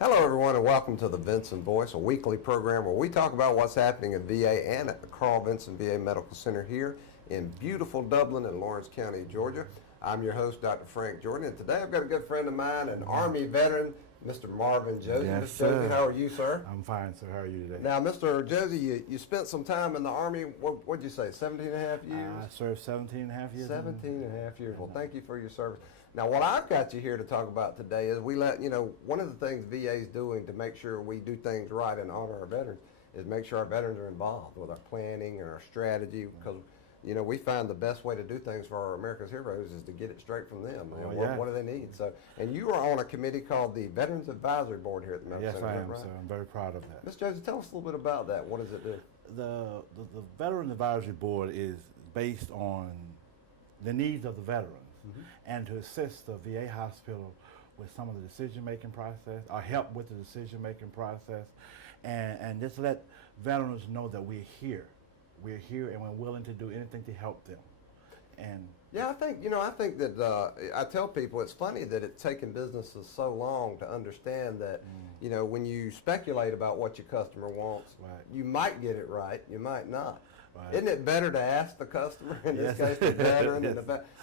Hello, everyone, and welcome to the Vinson Voice, a weekly program where we talk about what's happening at VA and at the Carl Vinson VA Medical Center here in beautiful Dublin in Lawrence County, Georgia. I'm your host, Dr. Frank Jordan, and today I've got a good friend of mine, an Army veteran, Mr. Marvin Josie. Yes, Mr. Josie, how are you, sir? I'm fine, sir. How are you today? Now, Mr. Josie, you spent some time in the Army, what'd you say, 17 and a half years? I served 17 and a half years. 17 and a half years. Well, thank you for your service. Now, what I've got you here to talk about today is one of the things VA is doing to make sure we do things right and honor our veterans is make sure our veterans are involved with our planning and our strategy, because we find the best way to do things for our America's heroes is to get it straight from them. What do they need? So, and you are on a committee called the Veterans Advisory Board here at the Medical Center. Yes, I am, right? sir. I'm very proud of that. Mr. Josie, tell us a little bit about that. What does it do? The Veterans Advisory Board is based on the needs of the veterans and to assist the VA hospital with some of the decision-making process, or help with the decision-making process, and just let veterans know that we're here. We're here and we're willing to do anything to help them. And yeah, I think that I tell people it's funny that it's taken businesses so long to understand that, when you speculate about what your customer wants, you might get it right, you might not. Right. Isn't it better to ask the customer, in this case the veteran,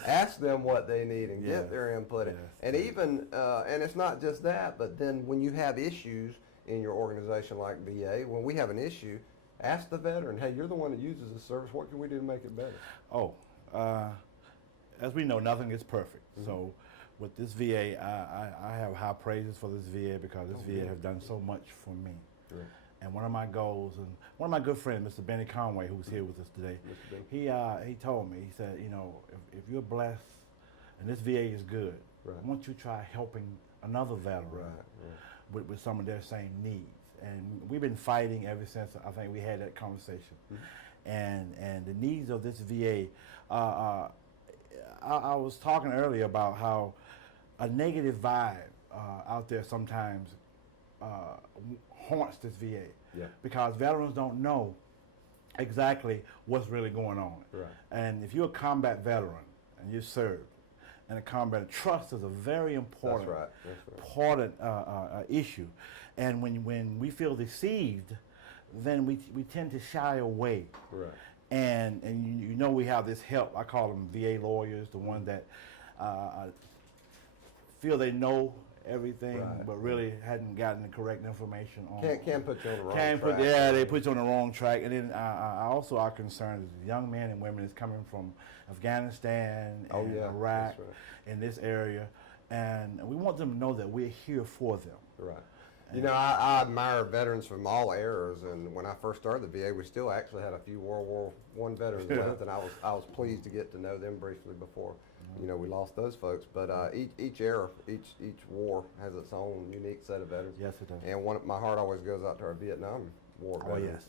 ask them what they need and get their input? And even, and it's not just that, but then when you have issues in your organization like VA, when we have an issue, ask the veteran, hey, you're the one that uses this service, what can we do to make it better? As we know, nothing is perfect. So with this VA, I have high praises for this VA because this VA has done so much for me. Right. And one of my goals, and one of my good friends, Mr. Benny Conway, who's here with us today, he told me, he said, if you're blessed and this VA is good, I want you to try helping another veteran with some of their same needs. And we've been fighting ever since I think we had that conversation. And the needs of this VA, I was talking earlier about how a negative vibe out there sometimes haunts this VA because veterans don't know exactly what's really going on. Right. And if you're a combat veteran and you serve in a combat, trust is a very important, important issue. And when we feel deceived, then we tend to shy away. Right. And we have this help. I call them VA lawyers, the ones that feel they know everything, but really hadn't gotten the correct information on. Can't put you on the wrong track. They put you on the wrong track. And then also our concern is young men and women is coming from Afghanistan and Iraq in this area, and we want them to know that we're here for them. Right. I admire veterans from all eras, and when I first started the VA, we still actually had a few World War I veterans left, and I was pleased to get to know them briefly before, we lost those folks. But each era, each war has its own unique set of veterans. Yes, it does. And my heart always goes out to our Vietnam War veterans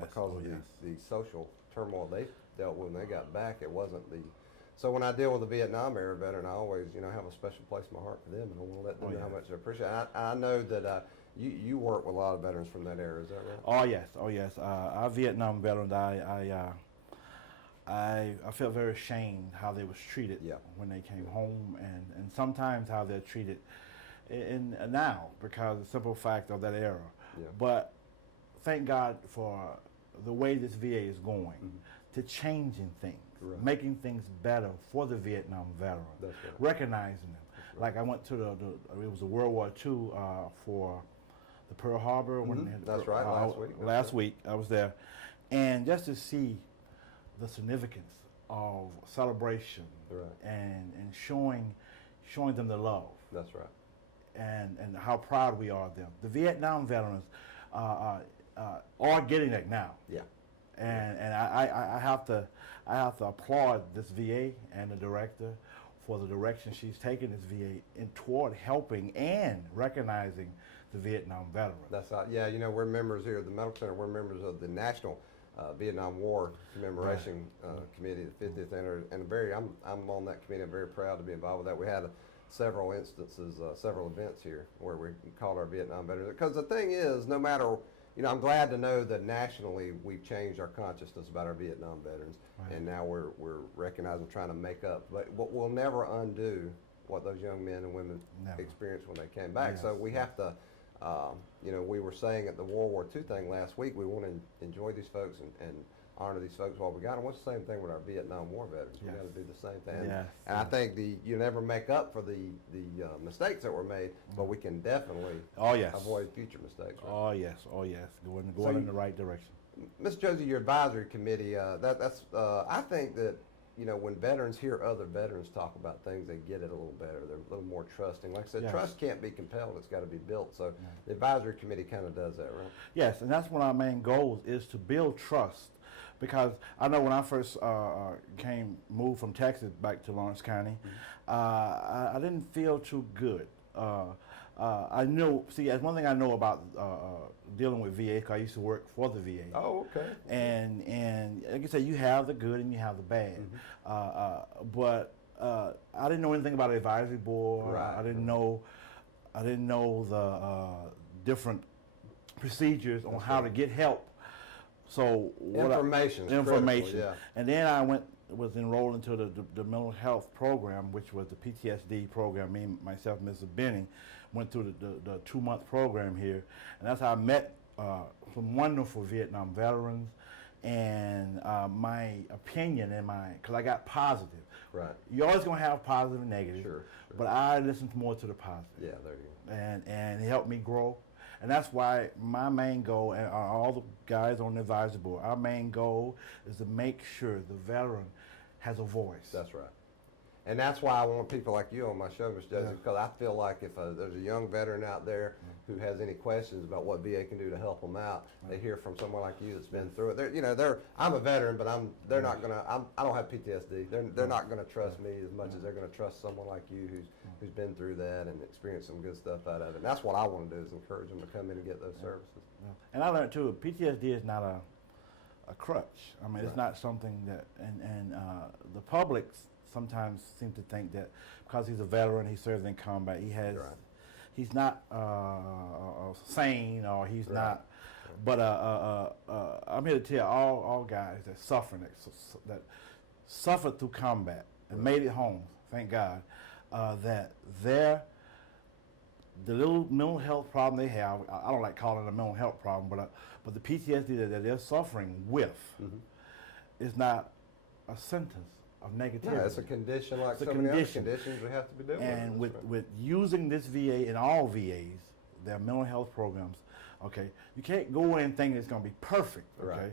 because of the social turmoil they dealt with when they got back. It wasn't the. So when I deal with a Vietnam era veteran, I always, have a special place in my heart for them, and I want to let them know how much I appreciate it. I know that you work with a lot of veterans from that era, is that right? Oh yes. Our Vietnam veterans, I felt very ashamed how they was treated when they came home, and sometimes how they're treated now because of the simple fact of that era. Yeah. But thank God for the way this VA is going to changing things. Right. Making things better for the Vietnam veteran, recognizing them. Like I went to it was a World War II for the Pearl Harbor. Last week I was there, and just to see the significance of celebration and showing them the love. That's right. And how proud we are of them. The Vietnam veterans are getting it now. Yeah. And I have to applaud this VA and the director for the direction she's taken this VA toward helping and recognizing the Vietnam veterans. That's we're members here at the Medical Center. We're members of the National Vietnam War Commemoration Committee, the 50th anniversary, and I'm on that committee. I'm very proud to be involved with that. We had several instances, several events here where we called our Vietnam veterans. Because the thing is, no matter I'm glad to know that nationally we've changed our consciousness about our Vietnam veterans, and now we're recognizing, trying to make up. But we'll never undo what those young men and women experienced when they came back. Yes. So we have to You know, we were saying at the World War II thing last week, we want to enjoy these folks and honor these folks while we got them. What's the same thing with our Vietnam War veterans? Yes. We got to do the same thing. Yes. And I think you never make up for the mistakes that were made, but we can definitely avoid future mistakes. Right? Oh yes, going in the right direction. Ms. Josie, your advisory committee, that's I think that, you know, when veterans hear other veterans talk about things, they get it a little better. They're a little more trusting. Like I said, trust can't be compelled. It's got to be built. So the advisory committee kind of does that, right? Yes, and that's one of our main goals is to build trust. Because I know when I first moved from Texas back to Lawrence County, I didn't feel too good. I know, that's one thing I know about dealing with VA, because I used to work for the VA. Oh, okay. And like I said, you have the good and you have the bad. But I didn't know anything about the advisory board. Right. I didn't know the different procedures on how to get help. So information, yeah. And then I was enrolled into the mental health program, which was the PTSD program. Me, myself, Mr. Benning, went through the 2-month program here, and that's how I met some wonderful Vietnam veterans. And my opinion because I got positive. Right. You're always gonna have positive and negative. Sure. But I listened more to the positive. Yeah, there you go. And it helped me grow. And that's why my main goal, and all the guys on the advisory board, our main goal is to make sure the veteran has a voice. That's right. And that's why I want people like you on my show, Mr. Joseph, because I feel like if there's a young veteran out there who has any questions about what VA can do to help them out, they hear from someone like you that's been through it. I'm a veteran, but they're not gonna. I don't have PTSD. They're not gonna trust me as much as they're gonna trust someone like you who's been through that and experienced some good stuff out of it. And that's what I want to do is encourage them to come in and get those services. And I learned too, PTSD is not a crutch. I mean, it's not something that and the public sometimes seem to think that because he's a veteran, he served in combat, he's not sane, or he's not. But I'm here to tell all guys that suffering, that suffered through combat and made it home, thank God, that the little mental health problem they have, I don't like calling it a mental health problem, but the PTSD that they're suffering with is not a sentence of negativity. Yeah, it's a condition like so many other conditions we have to be dealing with. And with using this VA and all VAs, their mental health programs, okay, you can't go in thinking it's going to be perfect, okay?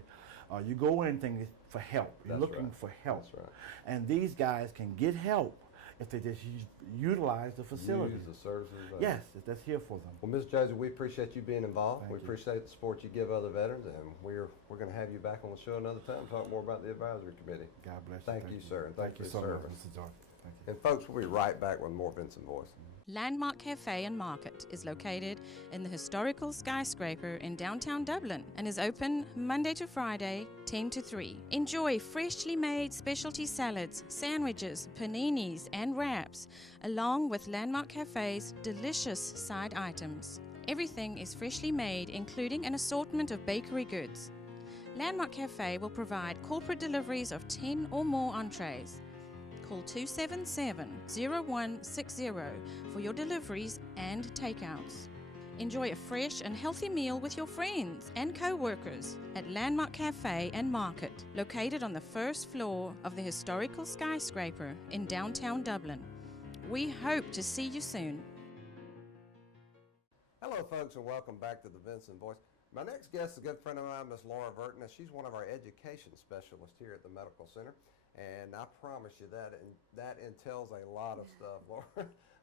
Right. You go in thinking for help. You're looking for help. That's right. And these guys can get help if they just utilize the facilities. Use the services. Yes, that's here for them. Well, Ms. Josie, we appreciate you being involved. Thank we you. Appreciate the support you give other veterans, and we're going to have you back on the show another time to talk more about the advisory committee. God bless you. Thank you, sir, and thank you for so much, service. Mr. Jordan. Thank you. And folks, we'll be right back with more Vinson Voice. Landmark Cafe and Market is located in the historical skyscraper in downtown Dublin and is open Monday to Friday, 10 to 3. Enjoy freshly made specialty salads, sandwiches, paninis, and wraps, along with Landmark Cafe's delicious side items. Everything is freshly made, including an assortment of bakery goods. Landmark Cafe will provide corporate deliveries of 10 or more entrees. Call 277-0160 for your deliveries and takeouts. Enjoy a fresh and healthy meal with your friends and co-workers at Landmark Cafe and Market, located on the first floor of the historical skyscraper in downtown Dublin. We hope to see you soon. Hello, folks, and welcome back to the Vinson Voice. My next guest is a good friend of mine, Miss Laura Burton. She's one of our education specialists here at the Medical Center. And I promise you that entails a lot of stuff, Laura.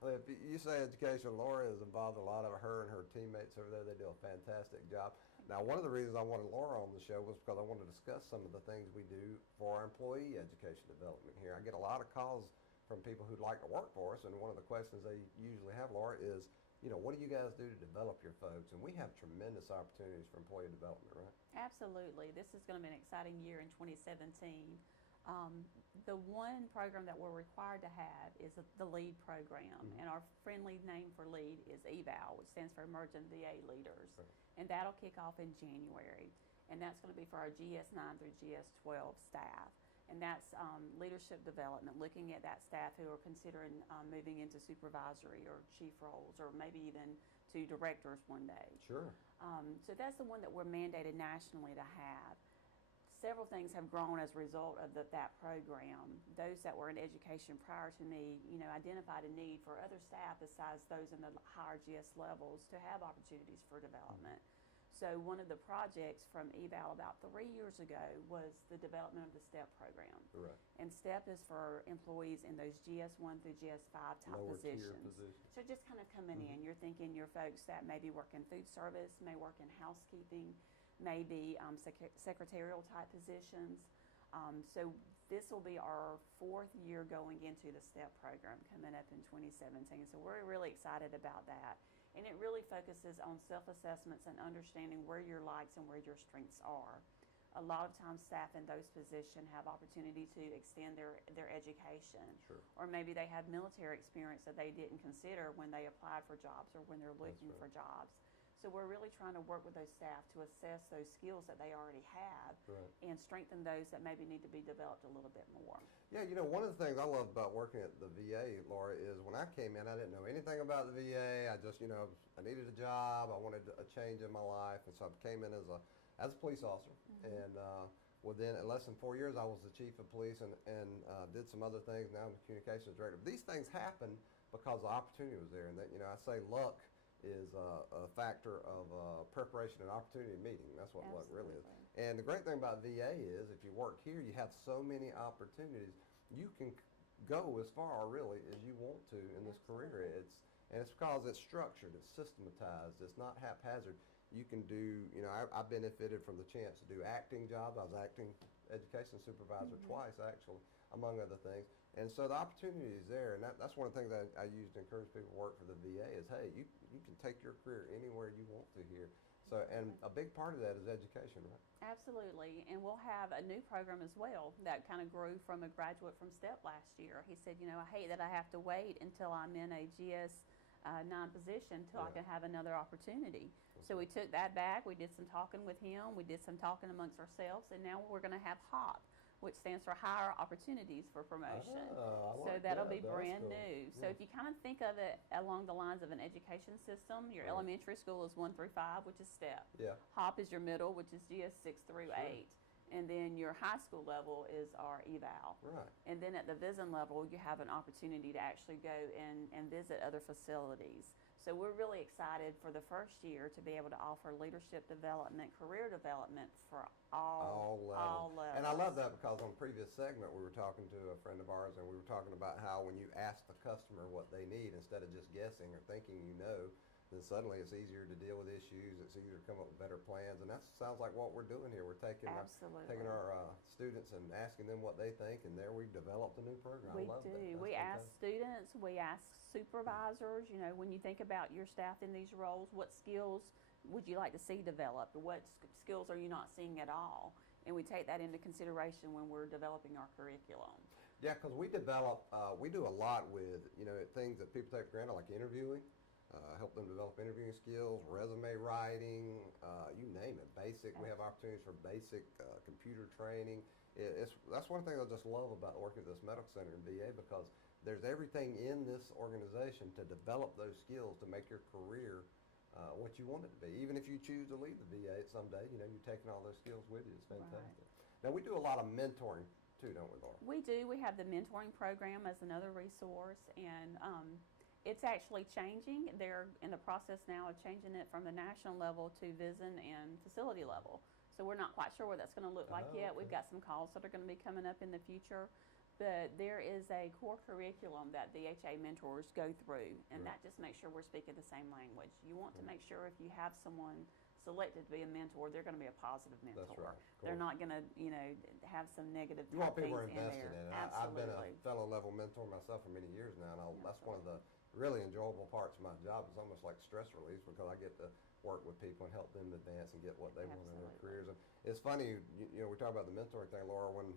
If you say education, Laura is involved in a lot of her and her teammates over there. They do a fantastic job. Now, one of the reasons I wanted Laura on the show was because I wanted to discuss some of the things we do for our employee education development here. I get a lot of calls from people who'd like to work for us, and one of the questions they usually have, Laura, is, what do you guys do to develop your folks? And we have tremendous opportunities for employee development, right? Absolutely. This is going to be an exciting year in 2017. The one program that we're required to have is the LEAD program, and our friendly name for LEAD is EVAL, which stands for Emerging VA Leaders, and that'll kick off in January, and that's going to be for our GS9 through GS12 staff, and that's leadership development, looking at that staff who are considering moving into supervisory or chief roles, or maybe even to directors one day. Sure. So that's the one that we're mandated nationally to have. Several things have grown as a result of that program. Those that were in education prior to me, identified a need for other staff besides those in the higher GS levels to have opportunities for development. So one of the projects from eval about 3 years ago was the development of the STEP program. Right. And STEP is for employees in those GS1 through GS5 type Lower tier positions. positions. So just kind of coming in, you're thinking your folks that maybe work in food service, may work in housekeeping, maybe secretarial type positions. So this will be our 4th year going into the STEP program coming up in 2017. So we're really excited about that. And it really focuses on self-assessments and understanding where your likes and where your strengths are. A lot of times staff in those positions have opportunity to extend their education. Sure. Or maybe they have military experience that they didn't consider when they applied for jobs or when they're looking for jobs. So we're really trying to work with those staff to assess those skills that they already have and strengthen those that maybe need to be developed a little bit more. Yeah, one of the things I love about working at the VA, Laura, is when I came in, I didn't know anything about the VA. I just, I needed a job. I wanted a change in my life. And so I came in as a police officer. And within less than 4 years, I was the chief of police and did some other things. Now I'm the communications director. But these things happen because the opportunity was there. And that, I say luck is a factor of preparation and opportunity meeting. That's what luck really is. And the great thing about VA is if you work here, you have so many opportunities. You can go as far really as you want to in this career. It's because it's structured, it's systematized, it's not haphazard. You can do, I benefited from the chance to do acting jobs. I was acting education supervisor twice actually, among other things. And so the opportunity is there, and that's one of the things that I use to encourage people to work for the VA is, hey, you can take your career anywhere you want to here. So, and a big part of that is education, right? Absolutely, and we'll have a new program as well that kind of grew from a graduate from STEP last year. He said, I hate that I have to wait until I'm in a GS9 position till I can have another opportunity. So we took that back, we did some talking with him, we did some talking amongst ourselves, and now we're going to have HOP, which stands for Higher Opportunities for Promotion. So that'll be brand new. So if you kind of think of it along the lines of an education system, your elementary school is 1 through 5, which is STEP. Yeah. HOP is your middle, which is GS 6 through 8. And then your high school level is our eval. Right. And then at the Vinson level, you have an opportunity to actually go and visit other facilities. So we're really excited for the first year to be able to offer leadership development, career development for all levels. And I love that because on a previous segment we were talking to a friend of ours and we were talking about how when you ask the customer what they need instead of just guessing or thinking then suddenly it's easier to deal with issues, it's easier to come up with better plans, and that sounds like what we're doing here. We're taking our students and asking them what they think, and there we've developed a new program. We I love do. that. We ask students, we ask supervisors, when you think about your staff in these roles, what skills would you like to see developed? What skills are you not seeing at all? And we take that into consideration when we're developing our curriculum. Yeah, because we develop, we do a lot with, things that people take for granted, like interviewing. Help them develop interviewing skills, resume writing, you name it. Basic. We have opportunities for basic computer training. That's one thing I just love about working at this medical center in VA because there's everything in this organization to develop those skills to make your career what you want it to be. Even if you choose to leave the VA someday, you're taking all those skills with you. It's fantastic. Right. Now we do a lot of mentoring too, don't we, Laura? We do. We have the mentoring program as another resource, and it's actually changing. They're in the process now of changing it from the national level to Vinson and facility level. So we're not quite sure what that's going to look like yet. We've got some calls that are going to be coming up in the future. But there is a core curriculum that the HA mentors go through, and that just makes sure we're speaking the same language. You want to make sure if you have someone selected to be a mentor, they're going to be a positive mentor. That's right. Cool. They're not going to, have some negative you want people things invested in there. in it. Absolutely. I've been a fellow level mentor myself for many years now, and that's one of the really enjoyable parts of my job. It's almost like stress release because I get to work with people and help them advance and get what they want in their careers. And it's funny, we talk about the mentoring thing, Laura, when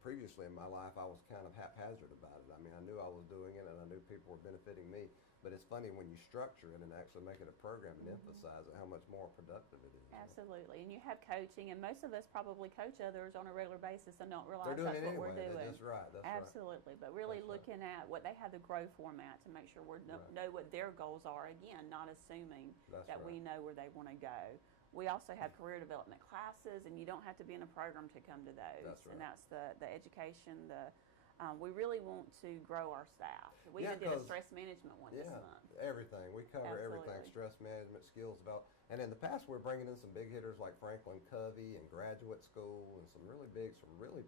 previously in my life I was kind of haphazard about it. I mean, I knew I was doing it and I knew people were benefiting me. But it's funny when you structure it and actually make it a program and emphasize it, how much more productive it is. Absolutely, and you have coaching, and most of us probably coach others on a regular basis and don't realize They're doing that's it what anyway. we're doing. That's right. That's Absolutely, but really That's looking at what they have the grow format to make sure we know what their goals are. Again, not assuming that we know where they want to go. We also have career development classes, and you don't have to be in a program to come to those. That's right. And that's the education. We really want to grow our staff. We even did a stress management one this month. Everything. We cover everything, stress management, skills development. And in the past, we're bringing in some big hitters like Franklin Covey and graduate school and some really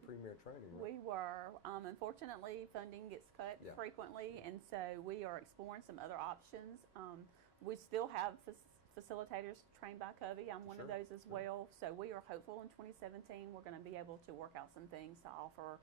premier training. We were. Unfortunately, funding gets cut frequently, and so we are exploring some other options. We still have facilitators trained by Covey. I'm one of those as well. So we are hopeful in 2017 we're going to be able to work out some things to offer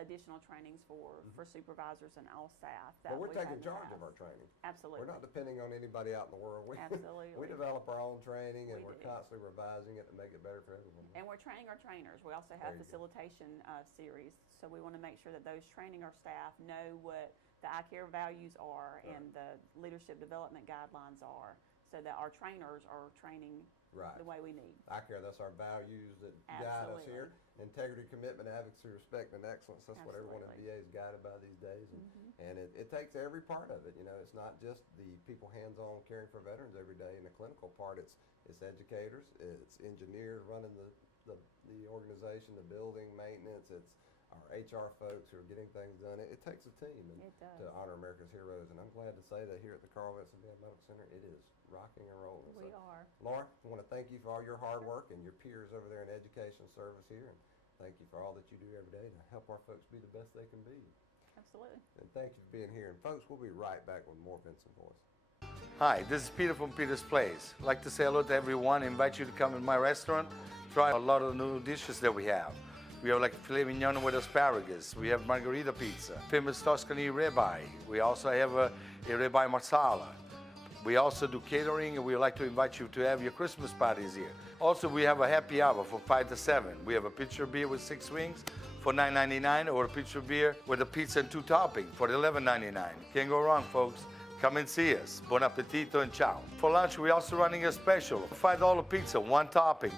additional trainings for supervisors and all staff. But we're taking charge of our training. Absolutely. We're not depending on anybody out in the world. Absolutely. We develop our own training, and we're constantly revising it to make it better for everyone. And we're training our trainers. We also have facilitation series, so we want to make sure that those training our staff know what the iCare values are and the leadership development guidelines are, so that our trainers are training the way we need. iCare, that's our values that guide us here. Integrity, commitment, advocacy, respect, and excellence. That's what everyone in VA is guided by these days. And it takes every part of it. You know, it's not just the people hands-on caring for veterans every day in the clinical part. It's educators, it's engineers running the organization, the building, maintenance. It's our HR folks who are getting things done. It takes a team to honor America's heroes. And I'm glad to say that here at the Carl Vinson Medical Center, it is rocking and rolling. We are. Lauren, I want to thank you for all your hard work and your peers over there in education service here. And thank you for all that you do every day to help our folks be the best they can be. Absolutely. And thank you for being here. And folks, we'll be right back with more Vinson Voice. Hi, this is Peter from Peter's Place. I'd like to say hello to everyone. I invite you to come in my restaurant, try a lot of new dishes that we have. We have like filet mignon with asparagus. We have margarita pizza, famous Tuscany ribeye. We also have a ribeye marsala. We also do catering, and we would like to invite you to have your Christmas parties here. Also, we have a happy hour from 5 to 7. We have a pitcher beer with 6 wings for $9.99, or a pitcher beer with a pizza and 2 toppings for $11.99. Can't go wrong, folks. Come and see us. Buon appetito and ciao. For lunch, we're also running a special, $5 pizza, 1 topping.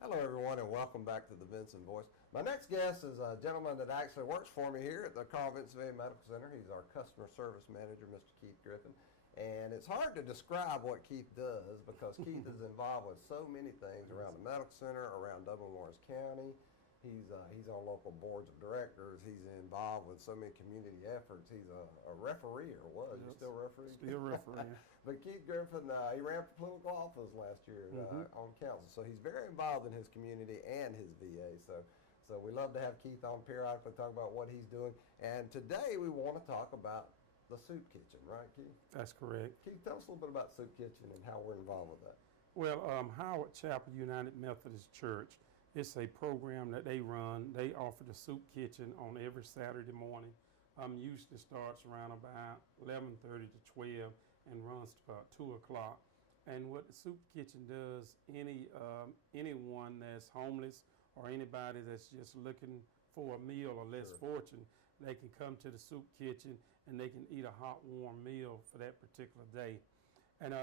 Hello, everyone, and welcome back to the Vinson Voice. My next guest is a gentleman that actually works for me here at the Carl Vinson Medical Center. He's our customer service manager, Mr. Keith Griffin. And it's hard to describe what Keith does because Keith is involved with so many things around the medical center, around Dublin-Lawrence County. He's on local boards of directors. He's involved with so many community efforts. He's a referee, or was. You still referee? Still referee. But Keith Griffin, he ran for political office last year on council. So he's very involved in his community and his VA. So we love to have Keith on periodically, talk about what he's doing. And today we want to talk about the soup kitchen, right, Keith? That's correct. Keith, tell us a little bit about soup kitchen and how we're involved with that. Well, Howard Chapel United Methodist Church, it's a program that they run. They offer the soup kitchen on every Saturday morning. Usually starts around about 11:30 to 12 and runs to about 2 o'clock. And what the soup kitchen does, anyone that's homeless or anybody that's just looking for a meal or less fortunate, they can come to the soup kitchen and they can eat a hot, warm meal for that particular day. And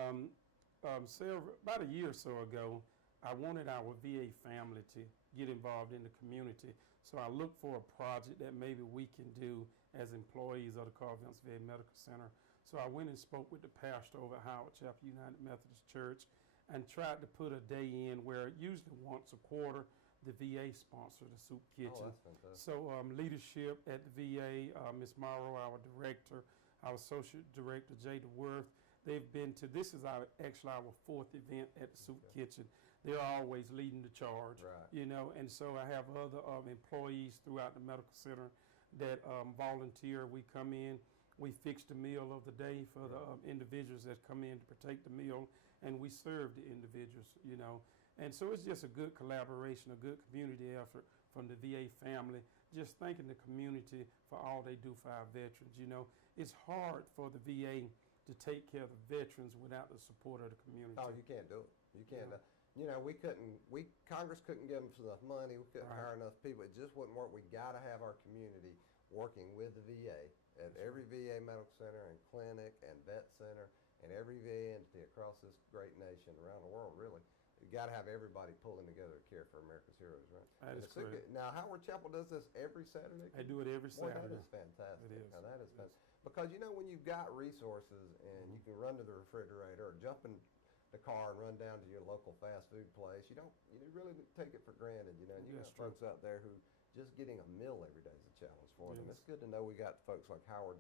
about a year or so ago, I wanted our VA family to get involved in the community. So I looked for a project that maybe we can do as employees of the Carl Vinson VA Medical Center. So I went and spoke with the pastor over at Howard Chapel United Methodist Church and tried to put a day in where usually once a quarter the VA sponsor the soup kitchen. Oh, that's fantastic. So leadership at the VA, Ms. Morrow, our director, our associate director, Jay DeWorth, they've been to, this is actually our 4th event at the soup kitchen. They're always leading the charge, you know, and so I have other employees throughout the medical center that volunteer. We come in, we fix the meal of the day for the individuals that come in to partake the meal, and we serve the individuals, you know. And so it's just a good collaboration, a good community effort from the VA family, just thanking the community for all they do for our veterans. You know, it's hard for the VA to take care of the veterans without the support of the community. Oh, you can't do it. You can't. You know, Congress couldn't give us enough money. We couldn't hire enough people. It just wouldn't work. We got to have our community working with the VA at every VA medical center and clinic and vet center and every VA entity across this great nation, around the world, really. You got to have everybody pulling together to care for America's heroes, right? That is correct. Now, Howard Chapel does this every Saturday? They do it every Saturday. Boy, that is fantastic. It is. Now, that is fantastic. Because, you know, when you've got resources and you can run to the refrigerator or jump in the car and run down to your local fast food place, you really take it for granted, you know. And you got folks out there who just getting a meal every day is a challenge for them. It's good to know we got folks like Howard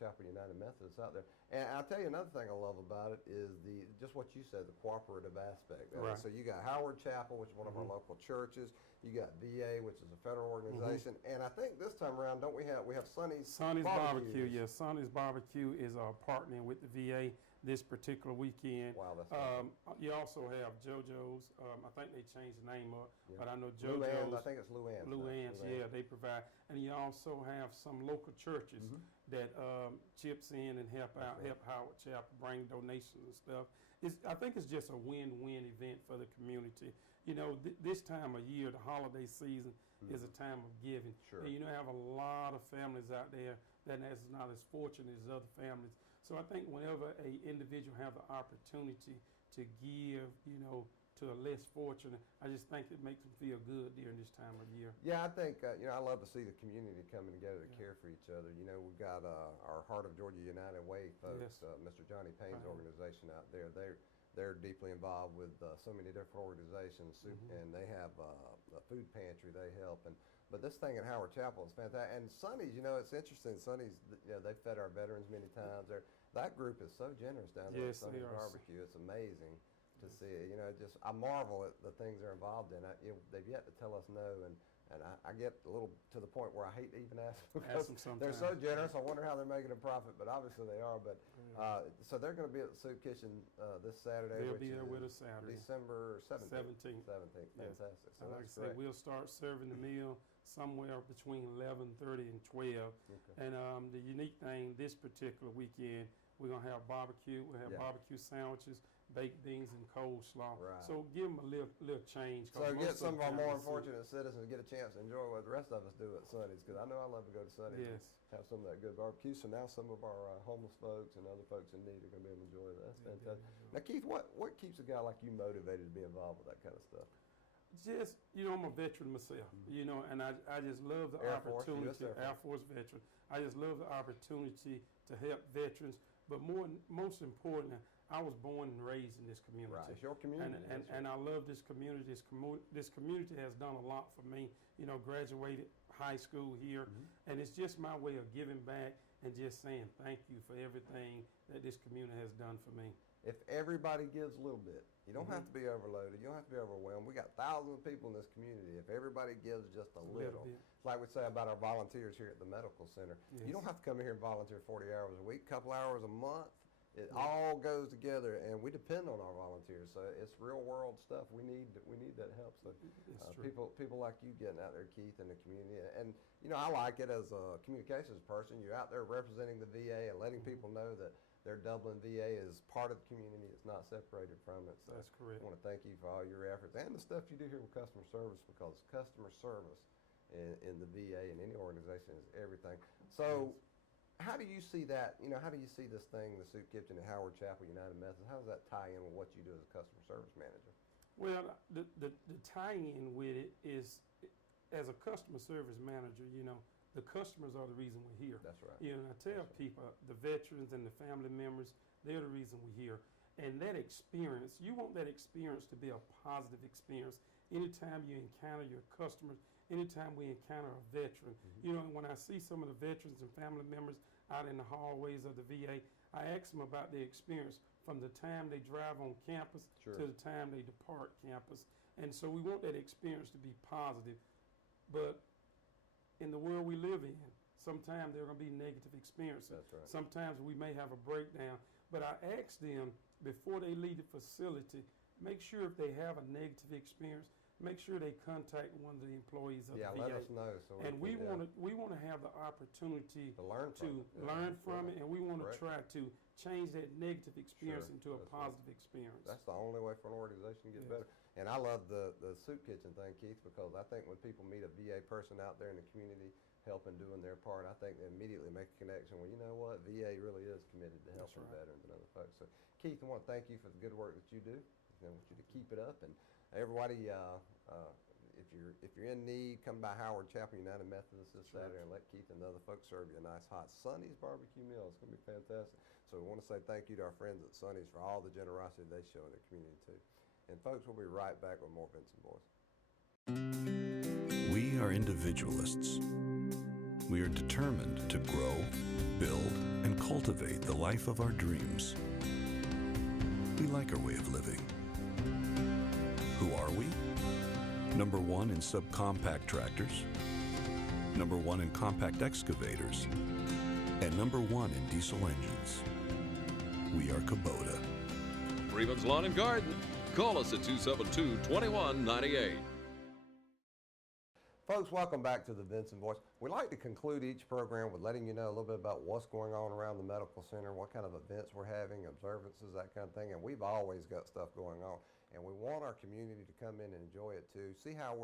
Chapel United Methodist out there. And I'll tell you another thing I love about it is just what you said, the cooperative aspect. Right. So you got Howard Chapel, which is one of our local churches. You got VA, which is a federal organization. And I think this time around, don't we have Sonny's Barbecue? Yes, Sonny's Barbecue is partnering with the VA this particular weekend. Wow, that's awesome. You also have JoJo's. I think they changed the name up, but I know Lou Ann's, JoJo's. I think it's Lou Ann's. Lou Ann's, yeah, they provide. And you also have some local churches that chips in and help out, help Howard Chapel, bring donations and stuff. I think it's just a win-win event for the community. You know, this time of year, the holiday season, is a time of giving. Sure. And you know, have a lot of families out there that is not as fortunate as other families. So I think whenever a individual have the opportunity to give, you know, to a less fortunate, I just think it makes them feel good during this time of year. Yeah, I think, you know, I love to see the community coming together to care for each other. You know, we've got our Heart of Georgia United Way folks, Mr. Johnny Payne's organization out there. They're deeply involved with so many different organizations, and they have a food pantry they help. But this thing at Howard Chapel is fantastic. And Sonny's, you know, it's interesting. Sonny's, you know, they fed our veterans many times. That group is so generous down there at Sonny's Barbecue. It's amazing to see it. You know, I marvel at the things they're involved in. They've yet to tell us no, and I get a little to the point where I hate to even ask them because they're so generous. I wonder how they're making a profit, but obviously they are. But so they're going to be at the Soup Kitchen this Saturday. They'll be there with us Saturday, December 17th. 17th. Fantastic. So like I said, we'll start serving the meal somewhere between 11:30 and 12. Okay. And the unique thing this particular weekend, we're going to have barbecue. We'll have barbecue sandwiches, baked beans, and coleslaw. Right. So give them a little change. So get some of our more unfortunate citizens get a chance to enjoy what the rest of us do at Sonny's, because I know I love to go to Sonny's and have some of that good barbecue. So now some of our homeless folks and other folks in need are going to be able to enjoy that. That's fantastic. Now, Keith, what keeps a guy like you motivated to be involved with that kind of stuff? Just, you know, I'm a veteran myself, you know, and I just love the opportunity, Air Force veteran. I just love the opportunity to help veterans, but most importantly, I was born and raised in this community. Right, it's your community. And I love this community. This community has done a lot for me, you know, graduated high school here, and it's just my way of giving back and just saying thank you for everything that this community has done for me. If everybody gives a little bit, you don't have to be overloaded. You don't have to be overwhelmed. We got thousands of people in this community. If everybody gives just a little, it's like we say about our volunteers here at the medical center. You don't have to come here and volunteer 40 hours a week, couple hours a month. It all goes together, and we depend on our volunteers. So it's real world stuff. We need that help. So people like you getting out there, Keith, in the community, and you know, I like it as a communications person. You're out there representing the VA and letting people know that their Dublin VA is part of the community. It's not separated from it. So that's correct. I want to thank you for all your efforts and the stuff you do here with customer service, because customer service in the VA and any organization is everything. So how do you see that? You know, how do you see this thing, the Soup Kitchen at Howard Chapel United Methodist? How does that tie in with what you do as a customer service manager? Well, the tie-in with it is, as a customer service manager, you know, the customers are the reason we're here. That's right. You know, I tell people, the veterans and the family members, they're the reason we're here. And that experience, you want that experience to be a positive experience. Anytime you encounter your customers, anytime we encounter a veteran, you know, when I see some of the veterans and family members out in the hallways of the VA, I ask them about their experience from the time they drive on campus to the time they depart campus. And so we want that experience to be positive. But in the world we live in, sometimes there are going to be negative experiences. That's right. Sometimes we may have a breakdown. But I ask them, before they leave the facility, make sure if they have a negative experience, make sure they contact one of the employees of the VA. Yeah, let us know. So and we want to have the opportunity to learn from it, and we want to try to change that negative experience into a positive experience. That's the only way for an organization to get better. And I love the Soup Kitchen thing, Keith, because I think when people meet a VA person out there in the community helping, doing their part, I think they immediately make a connection. Well, you know what? VA really is committed to helping veterans and other folks. So, Keith, I want to thank you for the good work that you do. I want you to keep it up. And everybody, if you're in need, come by Howard Chapel United Methodist this Saturday and let Keith and the other folks serve you a nice hot Sonny's barbecue meal. It's going to be fantastic. So we want to say thank you to our friends at Sonny's for all the generosity they show in their community too. And folks, we'll be right back with more Vinson Voice. We are individualists. We are determined to grow, build, and cultivate the life of our dreams. We like our way of living. Who are we? Number 1 in subcompact tractors, number 1 in compact excavators, and number 1 in diesel engines. We are Kubota. Freeman's Lawn and Garden. Call us at 272-2198. Folks, welcome back to the Vinson Voice. We like to conclude each program with letting you know a little bit about what's going on around the medical center, what kind of events we're having, observances, that kind of thing. And we've always got stuff going on. And we want our community to come in and enjoy it too. See how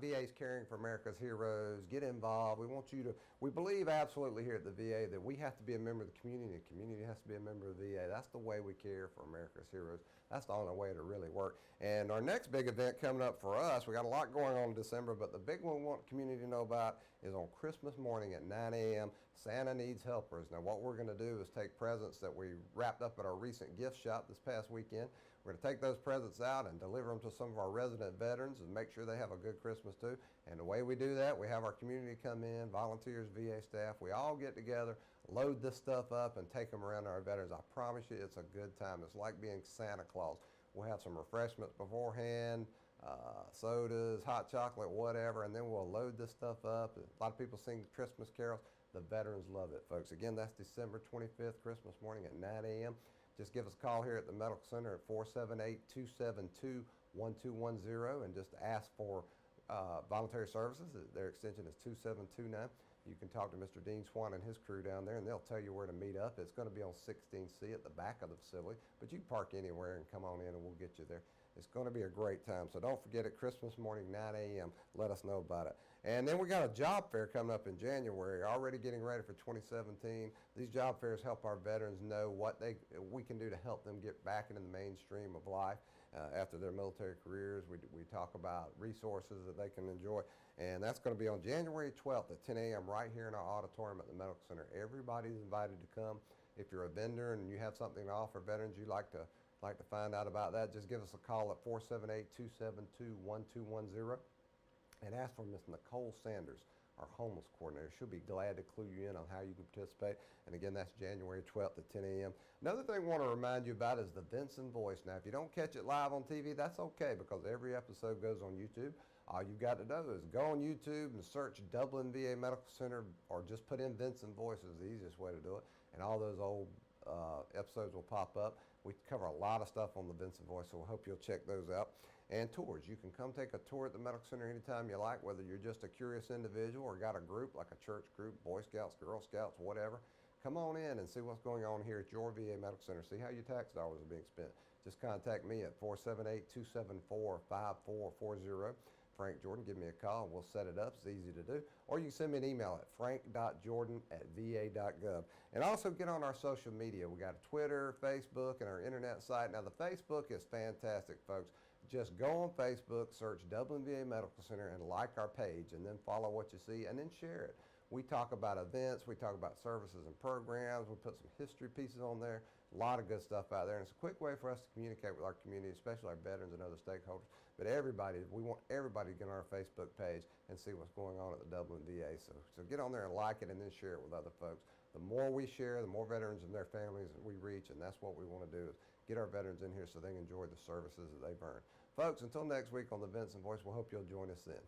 VA's caring for America's heroes. Get involved. We believe absolutely here at the VA that we have to be a member of the community. The community has to be a member of the VA. That's the way we care for America's heroes. That's the only way to really work. And our next big event coming up for us, we got a lot going on in December, but the big one we want the community to know about is on Christmas morning at 9 a.m. Santa Needs Helpers. Now what we're going to do is take presents that we wrapped up at our recent gift shop this past weekend. We're going to take those presents out and deliver them to some of our resident veterans and make sure they have a good Christmas too. And the way we do that, we have our community come in, volunteers, VA staff. We all get together, load this stuff up, and take them around our veterans. I promise you it's a good time. It's like being Santa Claus. We'll have some refreshments beforehand, sodas, hot chocolate, whatever, and then we'll load this stuff up. A lot of people sing Christmas carols. The veterans love it, folks. Again, that's December 25th, Christmas morning at 9 a.m. Just give us a call here at the Medical Center at 478-272-1210 and just ask for voluntary services. Their extension is 2729. You can talk to Mr. Dean Swan and his crew down there, and they'll tell you where to meet up. It's going to be on 16C at the back of the facility, but you can park anywhere and come on in and we'll get you there. It's going to be a great time, so don't forget it, Christmas morning, 9 a.m. Let us know about it. And then we got a job fair coming up in January, already getting ready for 2017. These job fairs help our veterans know what we can do to help them get back into the mainstream of life after their military careers. We talk about resources that they can enjoy, and that's going to be on January 12th at 10 a.m. right here in our auditorium at the Medical Center. Everybody's invited to come. If you're a vendor and you have something to offer veterans you'd like to find out about that, just give us a call at 478-272-1210 and ask for Miss Nicole Sanders, our homeless coordinator. She'll be glad to clue you in on how you can participate. And again, that's January 12th at 10 a.m. Another thing I want to remind you about is the Vinson Voice. Now, if you don't catch it live on TV, that's okay because every episode goes on YouTube. All you've got to do is go on YouTube and search Dublin VA Medical Center or just put in Vinson Voice is the easiest way to do it. And all those old episodes will pop up. We cover a lot of stuff on the Vinson Voice, so we hope you'll check those out. And tours. You can come take a tour at the Medical Center anytime you like, whether you're just a curious individual or got a group like a church group, Boy Scouts, Girl Scouts, whatever. Come on in and see what's going on here at your VA Medical Center. See how your tax dollars are being spent. Just contact me at 478-274-5440. Frank Jordan, give me a call and we'll set it up. It's easy to do. Or you can send me an email at frank.jordan@va.gov. And also get on our social media. We got a Twitter, Facebook, and our internet site. Now the Facebook is fantastic, folks. Just go on Facebook, search Dublin VA Medical Center, and like our page, and then follow what you see, and then share it. We talk about events, we talk about services and programs, we put some history pieces on there, a lot of good stuff out there, and it's a quick way for us to communicate with our community, especially our veterans and other stakeholders. But we want everybody to get on our Facebook page and see what's going on at the Dublin VA. So get on there and like it, and then share it with other folks. The more we share, the more veterans and their families we reach, and that's what we want to do is get our veterans in here so they can enjoy the services that they've earned. Folks, until next week on the Vinson Voice, we hope you'll join us then.